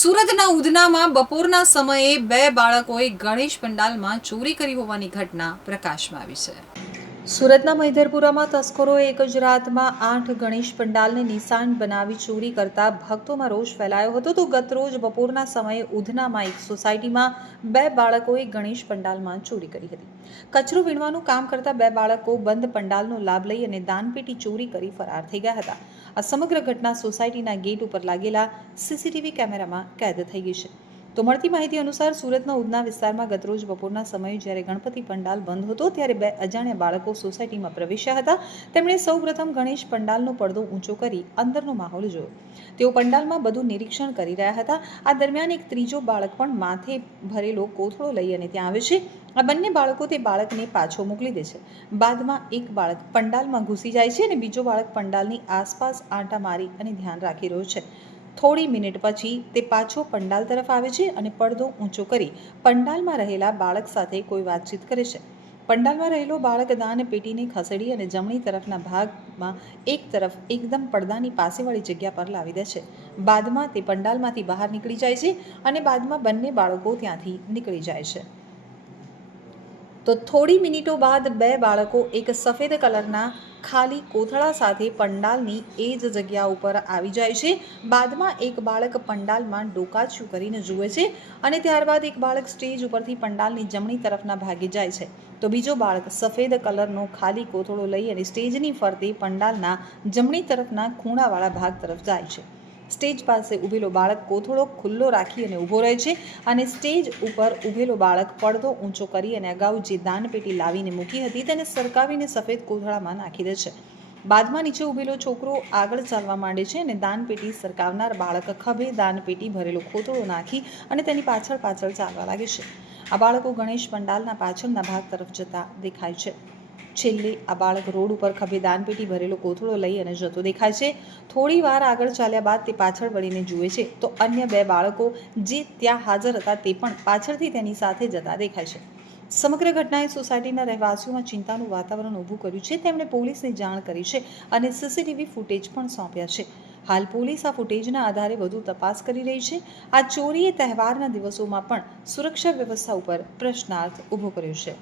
સુરતના ઉધનામાં બપોરના સમયે બે બાળકોએ ગણેશ પંડાલમાં ચોરી કરી હોવાની ઘટના પ્રકાશમાં આવી છે. સુરતના મહિધરપુરામાં તસ્કરોએ એક જ રાતમાં 8 ગણેશ પંડાલને નિશાન બનાવી ચોરી કરતા ભક્તોમાં રોષ ફેલાયો હતો. તો ગતરોજ બપોરના સમયે ઉધનામાં એક સોસાયટીમાં બે બાળકોએ ગણેશ પંડાલમાં ચોરી કરી હતી. કચરો વીણવાનું કામ કરતા બે બાળકો બંધ પંડાલનો લાભ લઈ અને દાનપેટી ચોરી કરી ફરાર થઈ ગયા હતા. આ સમગ્ર ઘટના સોસાયટીના ગેટ ઉપર લાગેલા સીસીટીવી કેમેરામાં કેદ થઈ ગઈ છે. તો મળતી માહિતી અનુસાર સુરતના ઉધના વિસ્તારમાં ગતરોજ બપોરના સમયે જ્યારે ગણપતિ પંડાલ બંધ હતો ત્યારે બે અજાણ્યા બાળકો સોસાયટીમાં પ્રવેશ્યા હતા. તેમણે સૌપ્રથમ ગણેશ પંડાલનો પડદો ઊંચો કરી અંદરનો માહોલ જોયો. તેઓ પંડાલમાં બધું નિરીક્ષણ કરી રહ્યા હતા. આ દરમિયાન એક ત્રીજો બાળક પણ માથે ભરેલો કોથળો લઈ અને ત્યાં આવે છે. આ બંને બાળકો તે બાળકને પાછો મોકલી દે છે. બાદમાં એક બાળક પંડાલમાં ઘૂસી જાય છે અને બીજો બાળક પંડાલની આસપાસ આંટા મારી અને ધ્યાન રાખી રહ્યો છે. થોડી મિનિટ પછી તે પાછો પંડાલ તરફ આવે છે અને પડદો ઊંચો કરી પંડાલમાં રહેલા બાળક સાથે કોઈ વાતચીત કરે છે. પંડાલમાં રહેલો બાળક દાન પેટીને ખસેડી અને જમણી તરફના ભાગમાં એક તરફ એકદમ પડદાની પાસેવાળી જગ્યા પર લાવી દે છે. બાદમાં તે પંડાલમાંથી બહાર નીકળી જાય છે અને બાદમાં બંને બાળકો ત્યાંથી નીકળી જાય છે. તો થોડી મિનિટો બાદ બે બાળકો એક સફેદ કલરના ખાલી કોથળા સાથે પંડાલની એ જ જગ્યા ઉપર આવી જાય છે. બાદમાં એક બાળક પંડાલમાં ડોકાચ્યું કરીને જુએ છે અને ત્યારબાદ એક બાળક સ્ટેજ ઉપરથી પંડાલની જમણી તરફના ભાગે જાય છે. તો બીજો બાળક સફેદ કલરનો ખાલી કોથળો લઈ અને સ્ટેજની ફરતે પંડાલના જમણી તરફના ખૂણાવાળા ભાગ તરફ જાય છે. સ્ટેજ પાસે ઊભેલો બાળક કોથળો ખુલ્લો રાખી અને ઊભો રહે છે અને સ્ટેજ ઉપર ઊભેલો બાળક પડદો ઊંચો કરી અને અગાઉ જે દાનપેટી લાવીને મૂકી હતી તેને સરકાવીને સફેદ કોથળામાં નાખી દે છે. બાદમાં નીચે ઊભેલો છોકરો આગળ ચાલવા માંડે છે અને દાનપેટી સરકાવનાર બાળક ખભે દાનપેટી ભરેલો કોથળો નાખી અને તેની પાછળ ચાલવા લાગે છે. આ બાળકો ગણેશ પંડાલના પાછળના ભાગ તરફ જતા દેખાય છે. છેલ્લે આ બાળક રોડ ઉપર ખભે દાનપેટી ભરેલો કોથળો લઈ અને જતો દેખાય છે. થોડી વાર આગળ ચાલ્યા બાદ તે પાછળ વળીને જુએ છે તો અન્ય બે બાળકો જે ત્યાં હાજર હતા તે પણ પાછળથી તેની સાથે જતા દેખાય છે. સમગ્ર ઘટનાએ સોસાયટીના રહેવાસીઓમાં ચિંતાનું વાતાવરણ ઊભું કર્યું છે. તેમણે પોલીસને જાણ કરી છે અને સીસીટીવી ફૂટેજ પણ સોંપ્યા છે. હાલ પોલીસ આ ફૂટેજના આધારે વધુ તપાસ કરી રહી છે. આ ચોરીએ તહેવારના દિવસોમાં પણ સુરક્ષા વ્યવસ્થા ઉપર પ્રશ્નાર્થ ઊભો કર્યો છે.